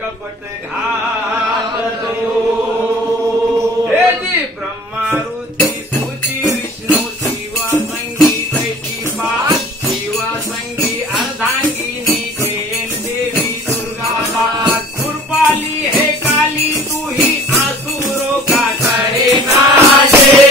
कपट घात हे जी ब्रह्मा रुचि सूचि विष्णु शिव संगी दैती पाठ शिव संगी अर्धांगिनी जैन देवी दुर्गा कुरपाली हे काली तू ही आसुरों का करे नाजे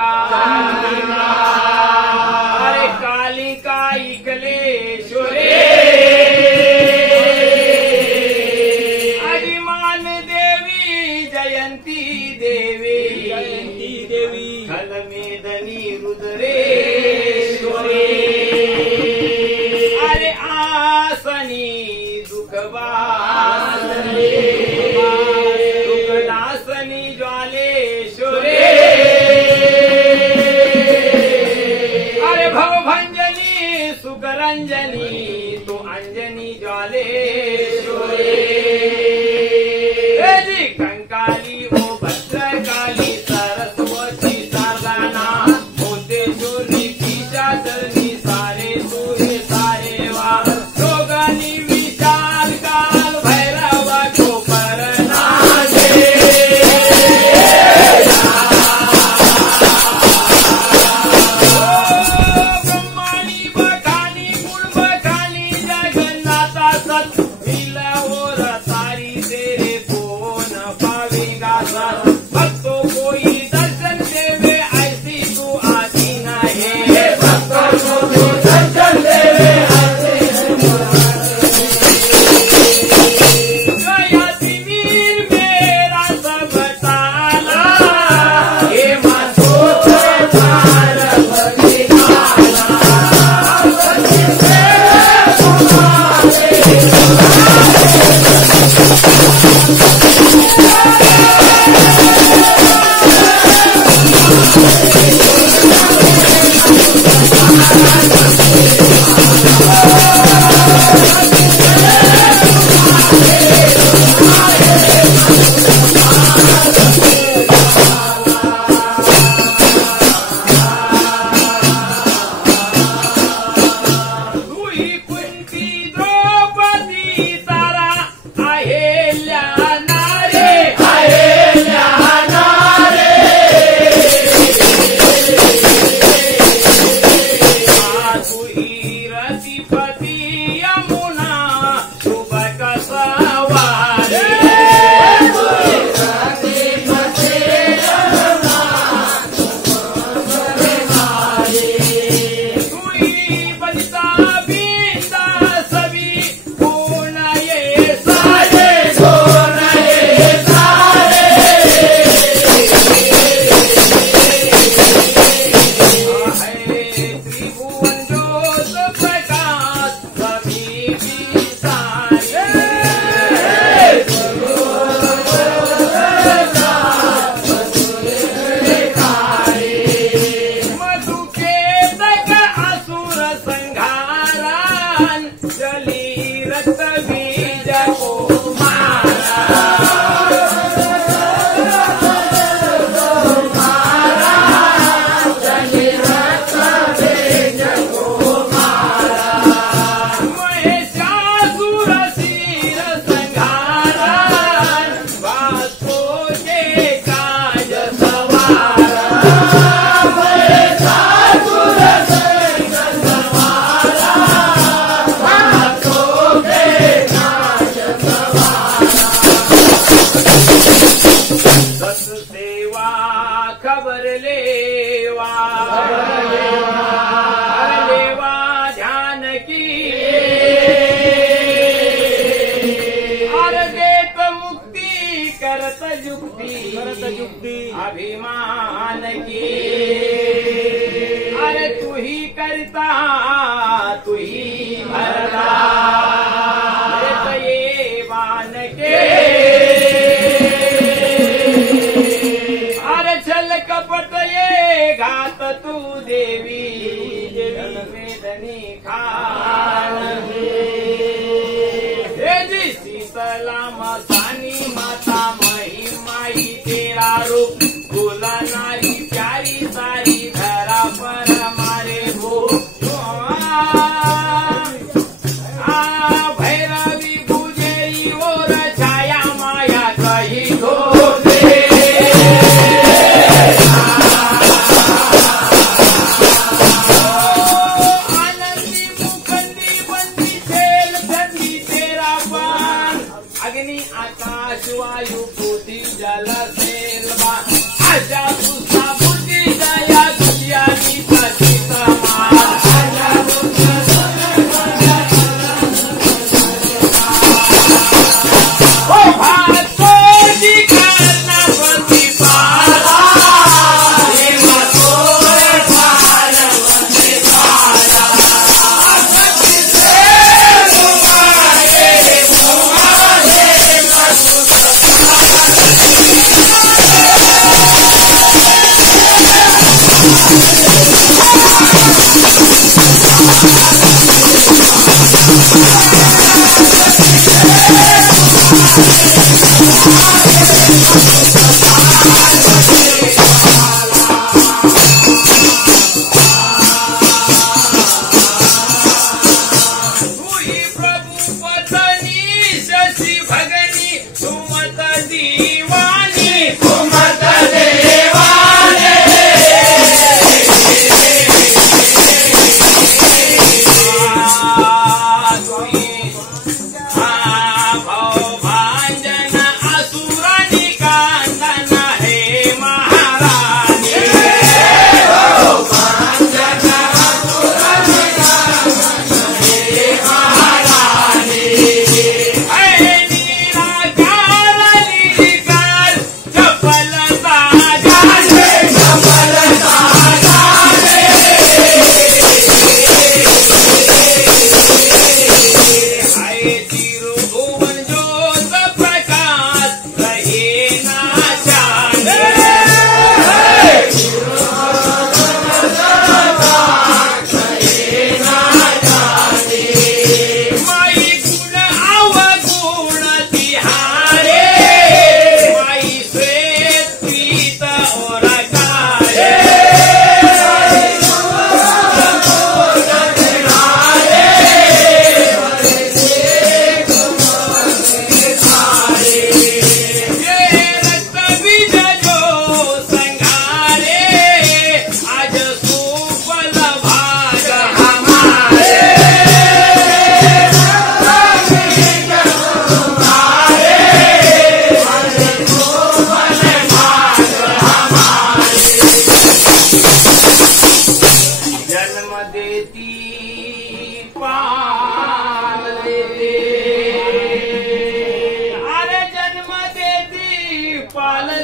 कालिका अरे कालिका इकलेश्वरे अभिमान देवी जयंती देवी खलमेदनी रुद्रेश्वरे अरे आसनी दुखवासनी दुखनासनी ज्वालेश्वरे अरे भवभंजनी सुखरंजनी तो अंजनी ज्वालेश्वरे जी कंकाली ओ भद्रकाली सरस्वती शारदाना मोतेश्वरी कीशाचरणी सारे सूर्य सारे वार योगानी विशाल काल भैरव गोपरना ब्रह्माणी बखानी गुण बखानी जगन्नाथा सत मिला और सारी तेरे को न पावेगा सत भक्तों कोई दर्शन देवे ऐसी तू आती नहीं भक्तों को तू दर्शन देवे गयाती वीर मेरा सब ताला हे मातो तार अभिमान की अरे तू ही करता तू ही भरता ये बान के अरे छल कपट ये घात तू देवी वेदनी खान जी शीतला मसानी माता महिमाई तेरा रूप नारी प्यारी सारी धरा पर हमारे भू भैरवी गुजेरी और छाया माया कही धो आनंदी मुखंदी बंदी खेल धरती तेरा पान अग्नि आकाश वायु बुद्धि जल सेलवा आजा तुझा बुद्धि दया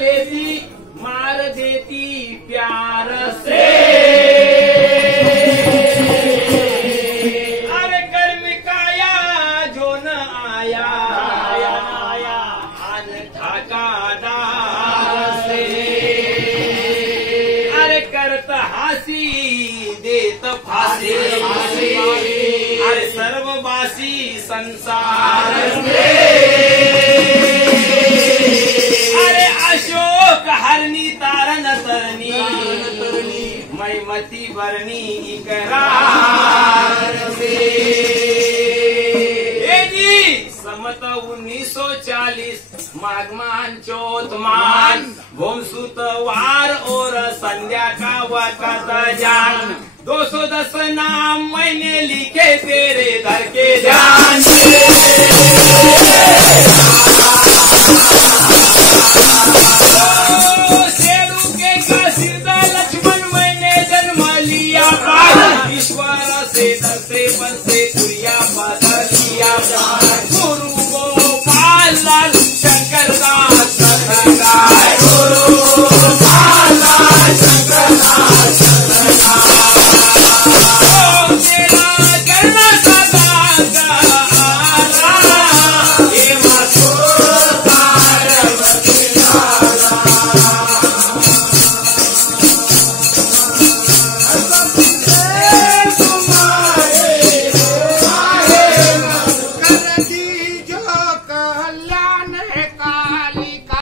लेती मार देती प्यार से। अरे कर्म काया जो न आया आन ठकादार से। अरे करत हासी देत फासी अरे सर्ववासी संसार में। अरे अशोक हरणी तारन तरनी मैमती बरनी इकरार से। जी समत 1940 माघमान चौथमान भोमसुतवार और संध्या का वक़्त जान 210 नाम मैंने लिखे तेरे घर के ध्यान से।